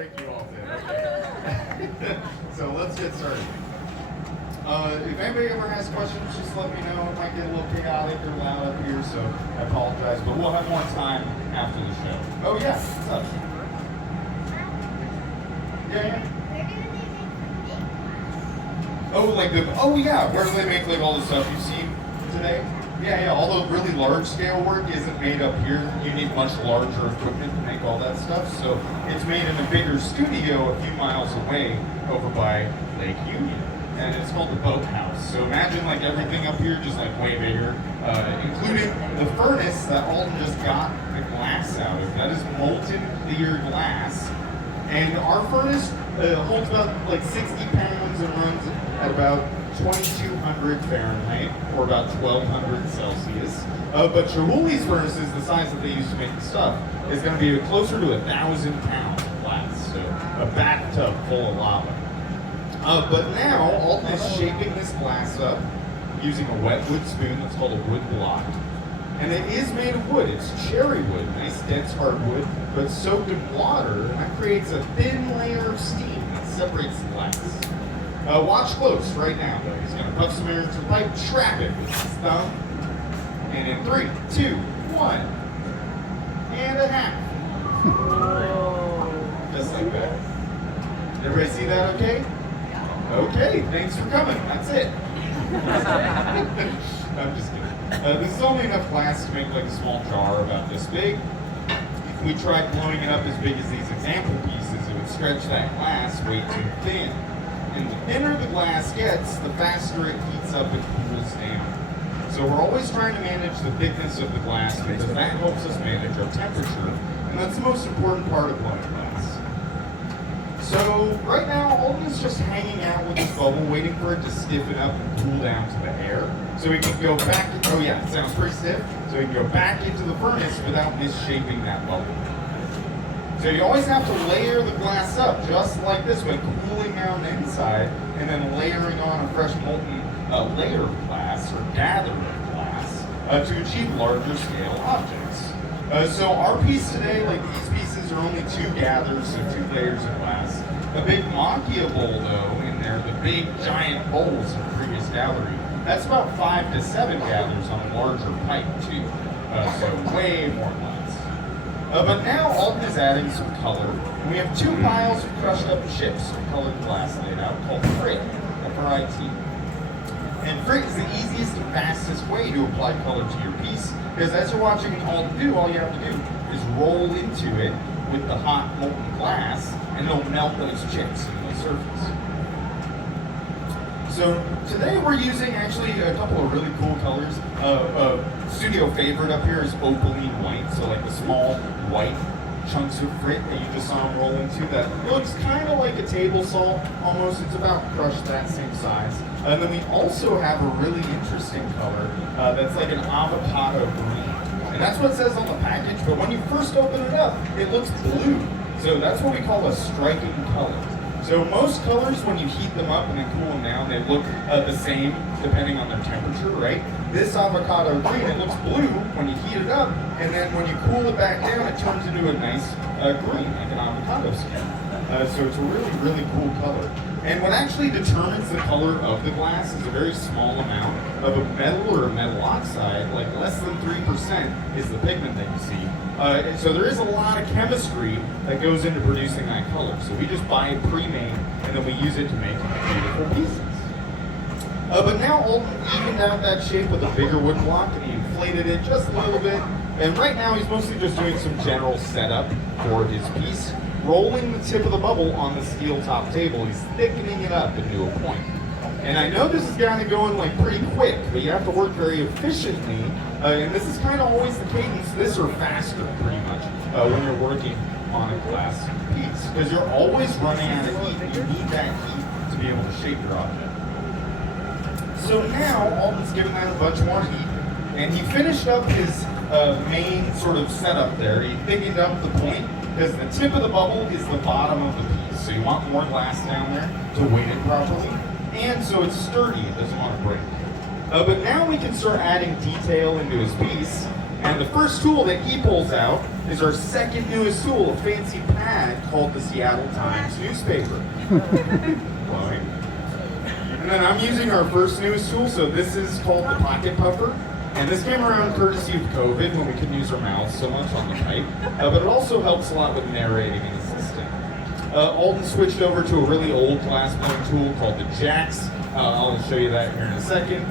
Thank you all, Tim. Okay. So let's get started. If anybody ever has questions, just let me know. It might get a little chaotic or loud up here, so I apologize. But we'll have more time after the show. Oh yeah, what's up? Yeah. Oh yeah, where do they make like all the stuff you've seen today? Yeah, all the really large scale work isn't made up here. You need much larger equipment to make all that stuff. So it's made in a bigger studio a few miles away over by Lake Union. And it's called the Boathouse. So imagine like everything up here just like way bigger, including the furnace that Alden just got the glass out of. That is molten clear glass. And our furnace holds about like 60 pounds and runs at about 2,200 Fahrenheit, or about 1,200 Celsius. But Chihuli's furnaces, the size that they use to make the stuff, is going to be closer to 1,000 pounds of glass, so a bathtub full of lava. But now, Alton is shaping this glass up using a wet wood spoon that's called a wood block. And it is made of wood. It's cherry wood, nice dense hardwood, but soaked in water, and that creates a thin layer of steam that separates the glass. Watch close right now, though. He's going to puff some air into the pipe, trap it with his thumb, and in 3, 2, 1, and a half. Just like that. Everybody see that okay? Okay, thanks for coming. That's it. I'm just kidding. This is only enough glass to make like a small jar about this big. If we tried blowing it up as big as these example pieces, it would stretch that glass way too thin. And the thinner the glass gets, the faster it heats up and cools down. So we're always trying to manage the thickness of the glass because that helps us manage our temperature, and that's the most important part of blowing glass. So right now, Alden is just hanging out with this bubble, waiting for it to stiffen up and cool down to the air. So he can go back, oh yeah, it sounds pretty stiff. So he can go back into the furnace without misshaping that bubble. So you always have to layer the glass up, just like this way, cooling down the inside, and then layering on a fresh molten layer of glass, or gather of glass, to achieve larger scale objects. So our piece today, like these pieces, are only 2 gathers, so 2 layers of glass. The big Makia bowl, though, in there, the big giant bowls in the previous gallery, that's about 5 to 7 gathers on a larger pipe, too. So way more glass. But now Alden is adding some color. And we have 2 piles of crushed up chips of colored glass laid out called Frit, F-R-I-T. And Frit is the easiest and fastest way to apply color to your piece, because as you're watching Alden do, all you have to do is roll into it with the hot molten glass, and it'll melt those chips into the surface. So today we're using actually a couple of really cool colors. Studio favorite up here is opaline white, so like the small white chunks of Frit that you just saw him roll into. That looks kind of like a table salt almost. It's about crushed that same size. And then we also have a really interesting color that's like an avocado green. And that's what it says on the package, but when you first open it up, it looks blue. So that's what we call a striking color. So most colors, when you heat them up and then cool them down, they look the same depending on their temperature, right? This avocado green, it looks blue when you heat it up, and then when you cool it back down, it turns into a nice green, like an avocado skin. So it's a really, really cool color. And what actually determines the color of the glass is a very small amount of a metal or a metal oxide, like less than 3% is the pigment that you see. And so there is a lot of chemistry that goes into producing that color. So we just buy it pre-made, and then we use it to make beautiful pieces. But now Alden evened out that shape with a bigger wood block, and he inflated it just a little bit. And right now he's mostly just doing some general setup for his piece, rolling the tip of the bubble on the steel top table. He's thickening it up into a point. And I know this is kind of going like pretty quick, but you have to work very efficiently. And this is kind of always the cadence, this or faster pretty much, when you're working on a glass piece. Because you're always running out of heat. You need that heat to be able to shape your object. So now Alden's given that a bunch more heat, and he finished up his main sort of setup there. He thickened up the point, because the tip of the bubble is the bottom of the piece. So you want more glass down there to weight it properly. And so it's sturdy, it doesn't want to break. But now we can start adding detail into his piece. And the first tool that he pulls out is our second newest tool, a fancy pad called the Seattle Times newspaper. Glowing. And then I'm using our first newest tool, so this is called the Pocket Puffer. And this came around courtesy of COVID when we couldn't use our mouths so much on the pipe. But it also helps a lot with narrating and assisting. Alden switched over to a really old glassblowing tool called the Jax. I'll show you that here in a second.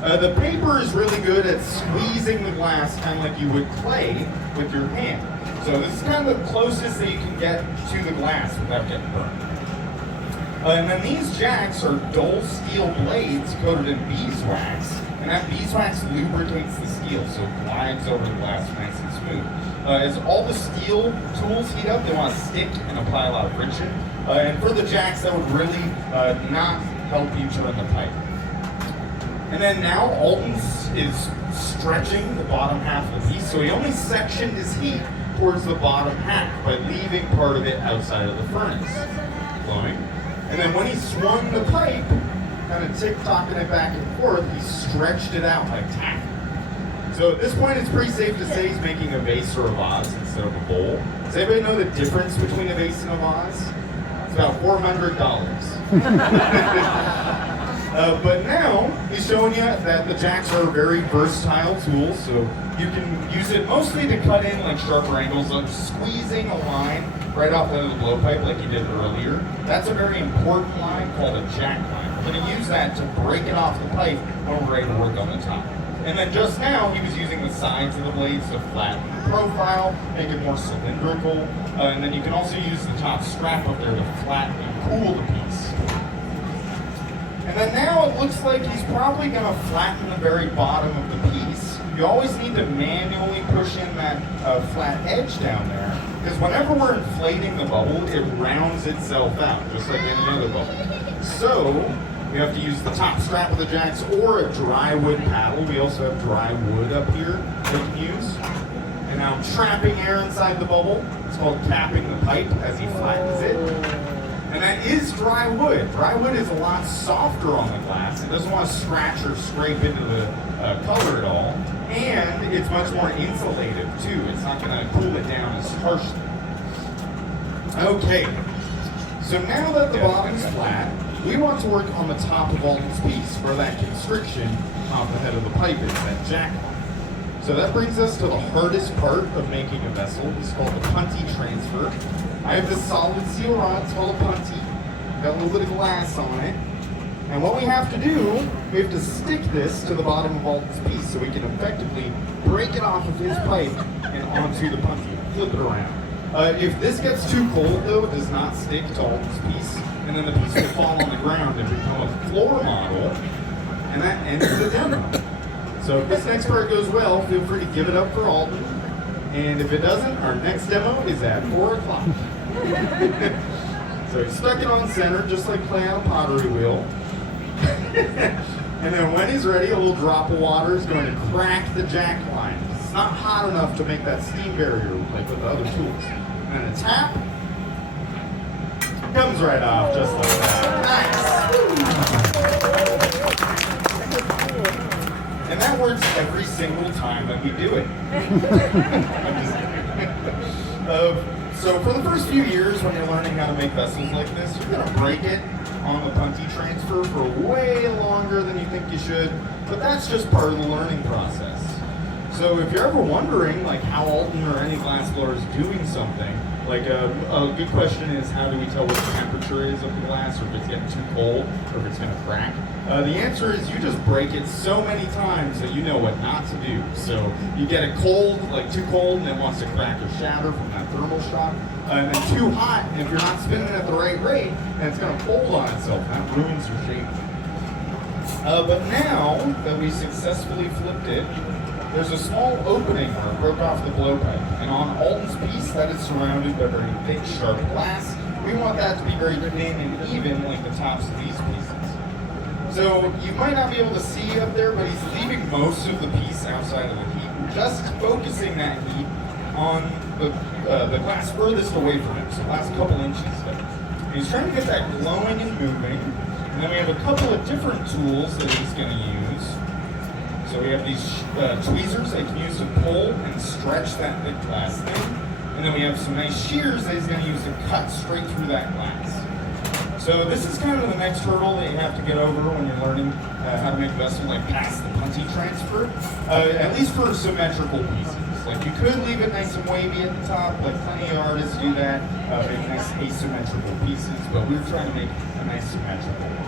The paper is really good at squeezing the glass kind of like you would clay with your hand. So this is kind of the closest that you can get to the glass without getting burned. And then these jacks are dull steel blades coated in beeswax. And that beeswax lubricates the steel, so it glides over the glass nice and smooth. As all the steel tools heat up, they want to stick and apply a lot of friction. And for the jacks, that would really not help you turn the pipe. And then now Alden is stretching the bottom half of the piece, so he only sectioned his heat towards the bottom half by leaving part of it outside of the furnace. Glowing. And then when he swung the pipe, kind of tick-tocking it back and forth, he stretched it out like tack. So at this point, it's pretty safe to say he's making a vase or a vase instead of a bowl. Does anybody know the difference between a vase and a vase? It's about $400. But now, he's showing you that the jacks are very versatile tools, so you can use it mostly to cut in like sharper angles, like squeezing a line right off the end of the blowpipe like you did earlier. That's a very important line called a jack line. We're going to use that to break it off the pipe when we're ready to work on the top. And then just now, he was using the sides of the blades to flatten the profile, make it more cylindrical. And then you can also use the top strap up there to flatten and cool the piece. And then now it looks like he's probably going to flatten the very bottom of the piece. You always need to manually push in that flat edge down there, because whenever we're inflating the bubble, it rounds itself out, just like any other bubble. So we have to use the top strap of the jacks or a dry wood paddle. We also have dry wood up here that we can use. And now I'm trapping air inside the bubble. It's called capping the pipe as he flattens it. And that is dry wood. Dry wood is a lot softer on the glass. It doesn't want to scratch or scrape into the color at all. And it's much more insulative too. It's not going to cool it down as harshly. Okay, so now that the bottom's flat, we want to work on the top of Alden's piece where that constriction off the head of the pipe is, that jack line. So that brings us to the hardest part of making a vessel. It's called the punty transfer. I have this solid steel rod, it's called a punty. Got a little bit of glass on it. And what we have to do, we have to stick this to the bottom of Alden's piece so we can effectively break it off of his pipe and onto the punty, flip it around. If this gets too cold though, it does not stick to Alden's piece, and then the piece will fall on the ground and become a floor model, and that ends the demo. So if this next part goes well, feel free to give it up for Alden, and if it doesn't, our next demo is at 4 o'clock. So he stuck it on center, just like playing on a pottery wheel. And then when he's ready, a little drop of water is going to crack the jack line. It's not hot enough to make that steam barrier like with the other tools. And then a tap, comes right off just like that. Nice! And that works every single time that we do it. I'm just kidding. So for the first few years when you're learning how to make vessels like this, you're going to break it on the punty transfer for way longer than you think you should, but that's just part of the learning process. So if you're ever wondering like how Alden or any glassblower is doing something, like a good question is how do we tell what the temperature is of the glass, or if it's getting too cold, or if it's going to crack? The answer is you just break it so many times that you know what not to do. So you get it cold, like too cold, and it wants to crack or shatter from that thermal shock. And then too hot, and if you're not spinning at the right rate, and it's going to fold on itself, and that ruins your shape. But now that we successfully flipped it, there's a small opening where it broke off the blowpipe, and on Alden's piece that is surrounded by very thick, sharp glass. We want that to be very thin and even like the tops of these pieces. So you might not be able to see up there, but he's leaving most of the piece outside of the heat, just focusing that heat on the glass furthest away from him, so the last couple inches of it. And he's trying to get that glowing and moving, and then we have a couple of different tools that he's going to use. So we have these tweezers that you can use to pull and stretch that thick glass thing. And then we have some nice shears that he's going to use to cut straight through that glass. So this is kind of the next hurdle that you have to get over when you're learning how to make a vessel like past the puntee transfer, at least for symmetrical pieces. Like you could leave it nice and wavy at the top, like plenty of artists do that, make nice asymmetrical pieces, but we're trying to make a nice symmetrical one.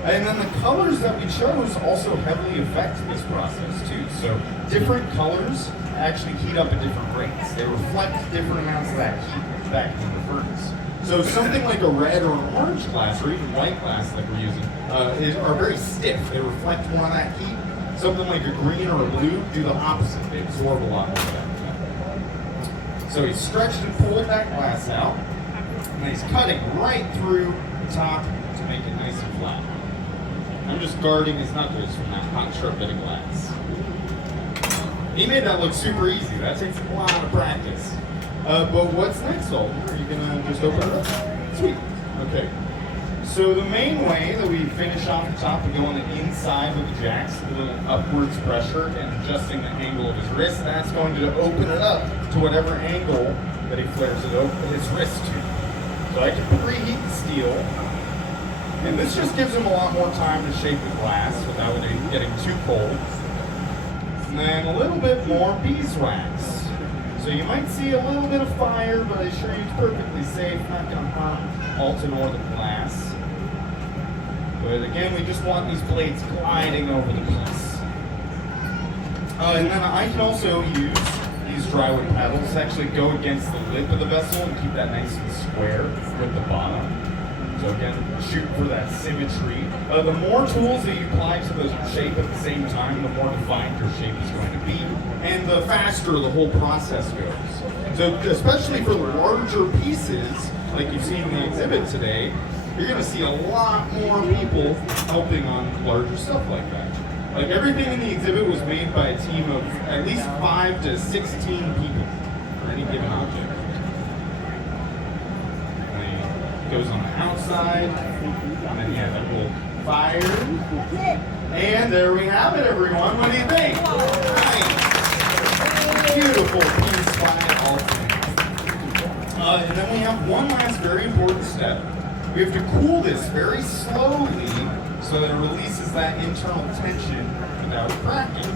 And then the colors that we chose also heavily affect this process too. So different colors actually heat up at different rates. They reflect different amounts of that heat back into the furnace. So something like a red or an orange glass, or even white glass like we're using, are very stiff. They reflect more of that heat. Something like a green or a blue do the opposite. They absorb a lot more of that. So he's stretched and pulled that glass out, and he's cutting right through the top to make it nice and flat. I'm just guarding his knuckles from that hot, sharp bit of glass. He made that look super easy. That takes a lot of practice. But what's next, Alden? Are you gonna just open it up? Sweet. Okay. So the main way that we finish off the top, we go on the inside with the jacks, a little upwards pressure and adjusting the angle of his wrist. That's going to open it up to whatever angle that he flares it open his wrist to. So I can preheat the steel, and this just gives him a lot more time to shape the glass without it getting too cold. And then a little bit more beeswax. So you might see a little bit of fire, but I assure you it's perfectly safe, not going to harm Alton or the glass. But again, we just want these blades gliding over the piece. And then I can also use these drywood paddles to actually go against the lip of the vessel and keep that nice and square with the bottom. So again, shoot for that symmetry. The more tools that you apply to the shape at the same time, the more defined your shape is going to be, and the faster the whole process goes. So especially for the larger pieces, like you've seen in the exhibit today, you're going to see a lot more people helping on larger stuff like that. Like everything in the exhibit was made by a team of at least 5 to 16 people for any given object. Goes on the outside, and then you have that little fire. And there we have it, everyone. What do you think? Nice. Beautiful piece by Alton. And then we have one last very important step. We have to cool this very slowly so that it releases that internal tension without cracking.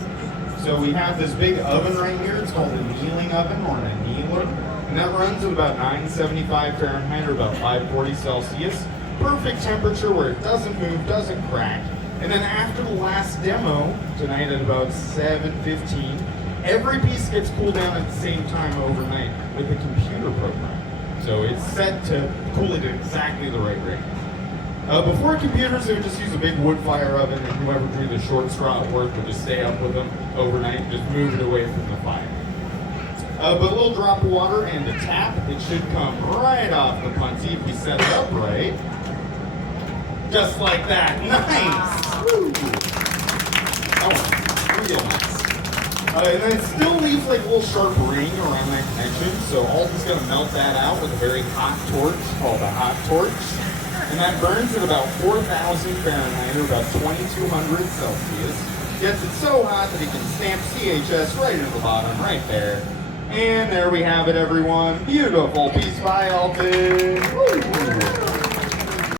So we have this big oven right here. It's called a annealing oven or an annealer. And that runs at about 975 Fahrenheit or about 540 Celsius. Perfect temperature where it doesn't move, doesn't crack. And then after the last demo, tonight at about 7:15, every piece gets cooled down at the same time overnight with a computer program. So it's set to cool it at exactly the right rate. Before computers, they would just use a big wood fire oven, and whoever drew the short straw at work would just stay up with them overnight and just move it away from the fire. But a little drop of water and a tap, it should come right off the puntee if we set it up right. Just like that. Nice! Woo. Oh, real nice. And then it still leaves like a little sharp ring around that connection, so Alton's going to melt that out with a very hot torch called a hot torch. And that burns at about 4,000 Fahrenheit or about 2,200 Celsius. Gets it so hot that he can stamp CHS right in the bottom, right there. And there we have it, everyone. Beautiful piece by Alton. Woo.